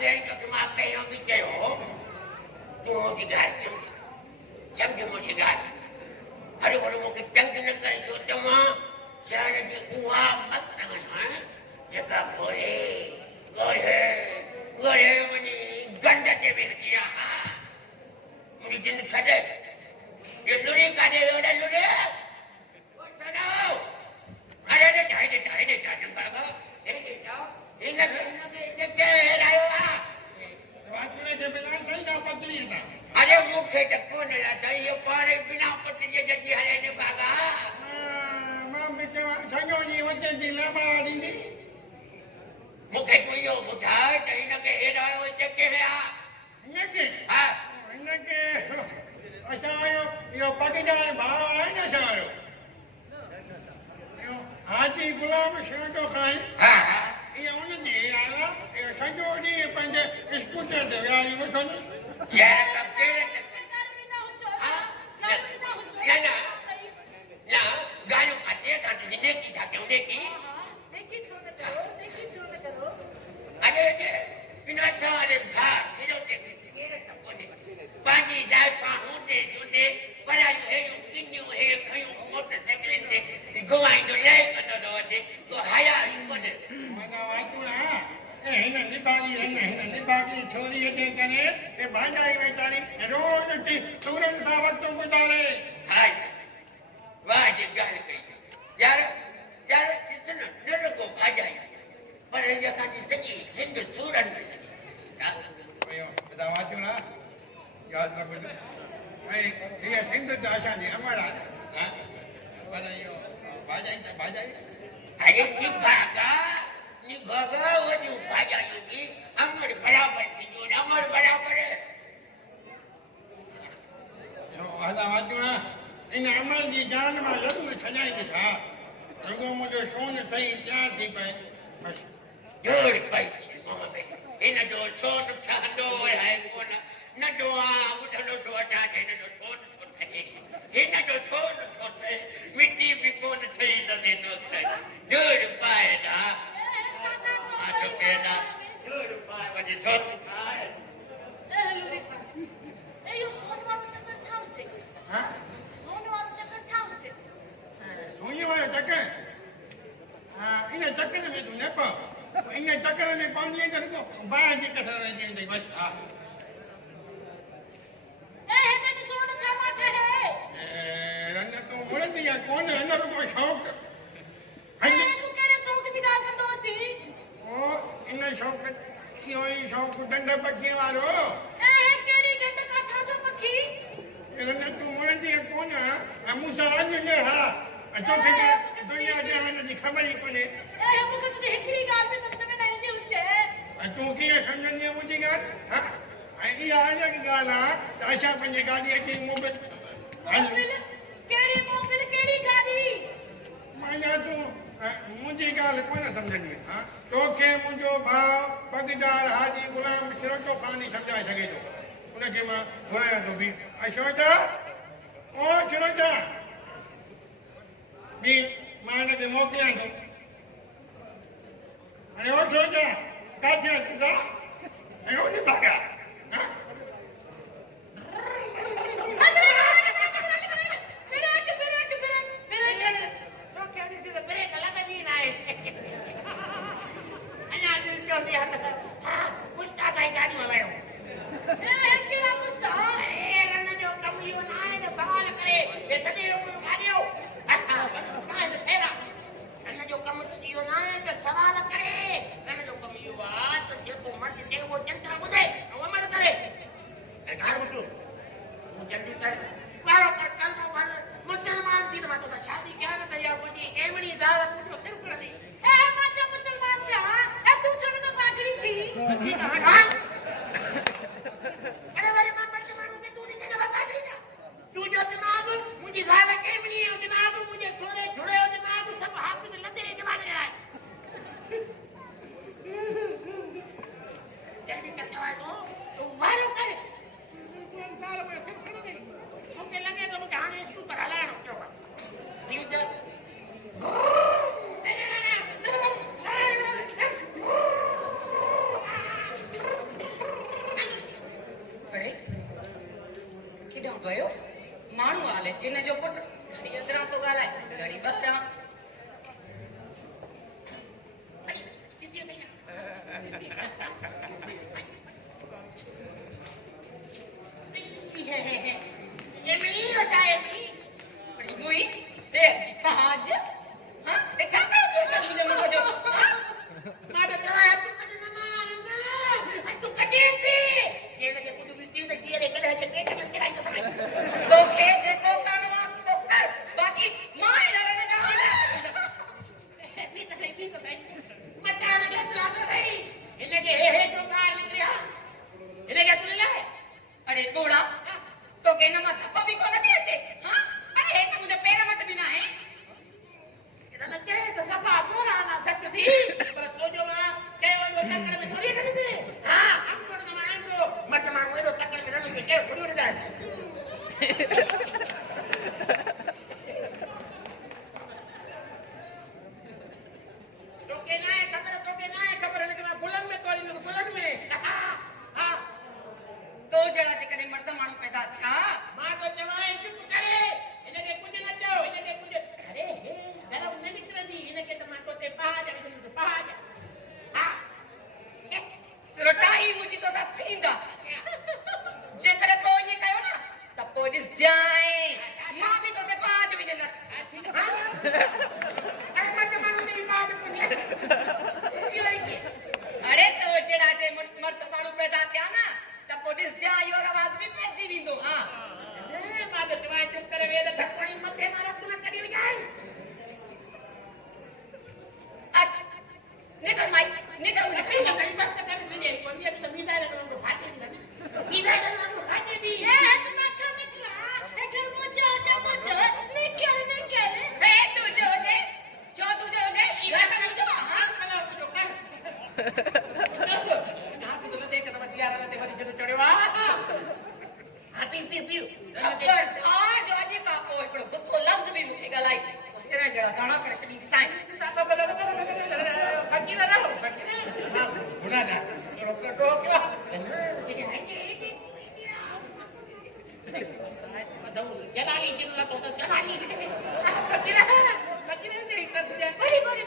भेण जो मां पहिरियों बि चयो तूं मुंहिंजी ॻाल्हि सम्झ मुंहिंजी ॻाल्हि हर भलो मूंखे तंग न करे छो त मां शहर जी उहा अखण जेका ॻोल्हे वञी गंढ ते वेंदी आहे मुंहिंजी जिन छॾे ये लुड़ी काॾे वियो लुड़ी छॾाओ अरे बाबा अरे मूंखे त कोन लॻंदो इहो पाण बिना पतलीअ जची हले न बाबा मूंखे तूं इहो ॿुधाए त हिनखे हेरायो चके विया हा हिनखे असांजो इहो पगदार भाउ आहे न असांजो हाजी गुलाम शेंटो खाई इहो उनजी हेरायो इहो सॼो ॾींहुं पंहिंजे स्कूटर ते विहारी वठंदुसि छोरी जे करे भाॼाई वेचारी रोज सूरन सां वक़्तु गुज़ारे वाह जी ॻाल्हि कई यार ॾिस न रुॻो भाॼाई पर असांजी सॼी सिंध सूरन में वाचूं न यादि न ॿुधो ऐं हीअ सिंध त असांजी अमर आहे पर इहो भाॼाई त भाॼाई अरे बाबा वॾियूं भाॼायूं बि अमर बराबरि थींदियूं आहिनि अमर बराबरि वाचूं न इन अमर जी जान मां ज़रूरु छॾाईंदुसि हा रुॻो मुंहिंजो सोन ठही तयारु थी पए बसि जोड़ पई मुंहं में हिन जो सोन ठहंदो आहे कोन नंढो आहे ॿुधंदो थो अचां हिन जो सोन थो ठहे हिन जो सोन थो ठहे मिटी बि कोन ठही सघे थो जोड़ पाए जोड़ पाए वञी सोन ठाहे सोने वारो चकर इन चकर में तूं न पव इन चकर में पवंदी त रुॻो बाहि जी कसर रहिजी वेंदी बसि हा रन तूं मुड़ंदी आहे कोन हिन रुॻो शौक़ु इन शौक़ु इहो ई शौक़ु डंड पखीअ वारो रन तूं मुड़ंदी आहे कोन मूंसां वञ न हा तोखे दुनिया जहान जी ख़बर ई कोन्हे तूं कीअं सम्झंदी आहे मुंहिंजी ॻाल्हि हा ऐं इहा अलॻि ॻाल्हि आहे त असां पंहिंजे गाॾीअ जी मोबिल माना तूं मुंहिंजी ॻाल्हि कोन सम्झंदी हा तोखे मुंहिंजो भाउ पगदार हाजी गुलाम शिरोटो खानी सम्झाए सघे थो उनखे मां घुरायां थो बि शिरोटा ओ शिरोटा बि मां हिनखे मोकिलियां थो हाणे ओ शिरोटा काथे आहे ऐं उन भाॻा हाले जिन जो पुट घड़ी अदरा तो गालाए घड़ी बदरा ये मिली हो चाहे मिली बड़ी मुई दे पहाज हां ते क्या कर दियो सब मुझे मुझे मां तो कहा है तू कटी थी ये लगे कुछ भी चीज चाहिए रे कदे के पेट में गिराई तो तो के देखो कानवा तो कर बाकी मां इधर जा भी तो सही बता लगे चला तो सही इन्हें के हे जो बाहर निकलिया इन्हें क्या तूने लाए अरे थोड़ा तो के नमा थप्पा भी कोना दिए थे हां अरे हे तो मुझे पैरा मत बिना है इधर लगे तो सब आसो ना सच थी पर तो जो के वो तकड़ में थोड़ी कर दे हां हम छोड़ दो मान को मत मांगो तो तकड़ में रन के थोड़ी उड़ जाए तो के ना खबर है कि मैं बुलंद में तोरी बुलंद में हां तो जड़ा जे कने मर्द मानू पैदा था मां तो जवाई चुप करे इने के कुछ न जाओ इने के कुछ अरे हे जरा उन्हें निकरदी इने के तो मां को ते पहाज हां रोटाई मुझी तो सीधा जे करे तो ये कहो ना तब पोलिस जाए मां भी तो ते पहाज भी जन अरे मर्द मानू ने पहाज पुण्य अरे तो जड़ा जे मर्द मानू पैदा था ना तब पुलिस जा यो आवाज भी पेजी दींदो हां ए बाद जवाई चुप करे वे ठकणी मथे मारो तू न कडी जाए अच्छा निकल माई निकल कहीं बस कर दे कोन ये तो मीदा रे फाटे दी ना मीदा रे ना फाटे दी ए तुम अच्छा निकला ए मुझे निकल ए तू जो जे इधर कर जो हां कलो जो कर देख तो बतिया रहा ते वरी जो चढ़वा हाथी पी खबरदार जो अॼु खां पोइ हिकिड़ो गुथो लफ़्ज़ बि मूंखे ॻाल्हाई तेरा जहिड़ा दाणा करे छॾींदी साईं फकीर न हो फकीर गुनाह ना थोड़ो टोकियो जलाली जिल्ला तो जलाली फकीर तेरी तरफ से बड़ी बाजे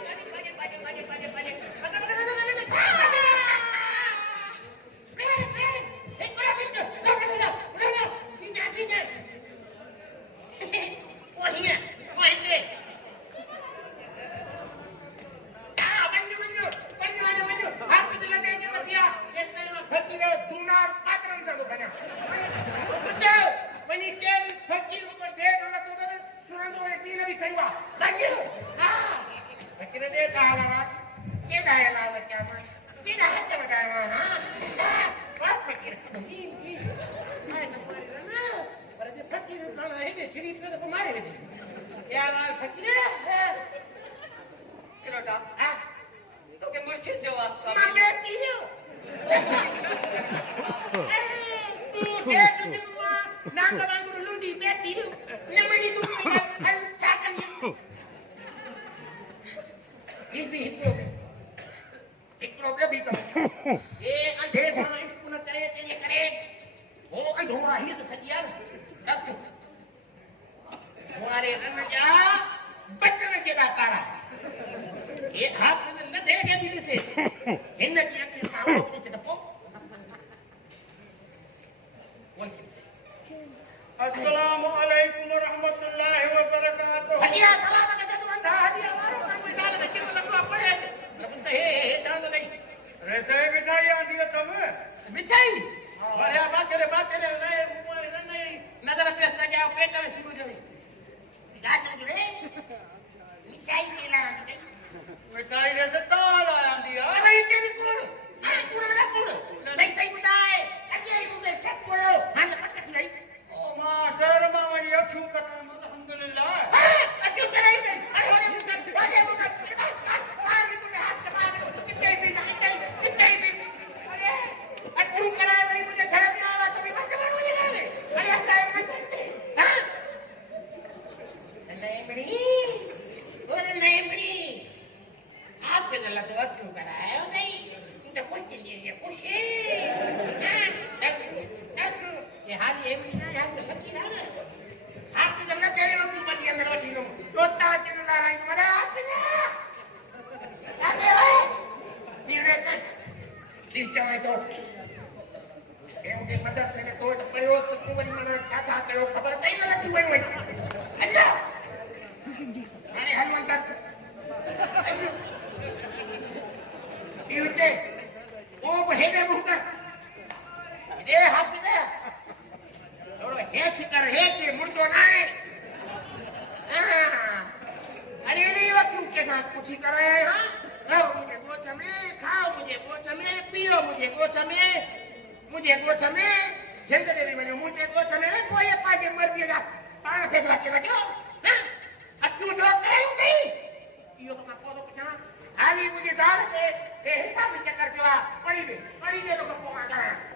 चवे तो के मदद ने कोट पड़ो तो तू वरी मन छा कयो खबर कई न लगी वई अल्लाह हाणे हनुमंत इवते ओ हेडे मुंडा ए हाथ दे थोड़ो हेच कर हेच मुंडो नाए अरे नहीं वक्त के साथ पूछी कर रहे हैं हां रहो मुझे गोच में खाओ मुझे गोच में पियो मुझे गोच में जंग देवी मने मुझे गोच में कोई पाजे मर गया पाण फैसला के लगे हां अतु जो करे नहीं यो तो का पोदो पूछना हाली मुझे दाल के हिसाब से कर दिया पड़ी दे तो को पोका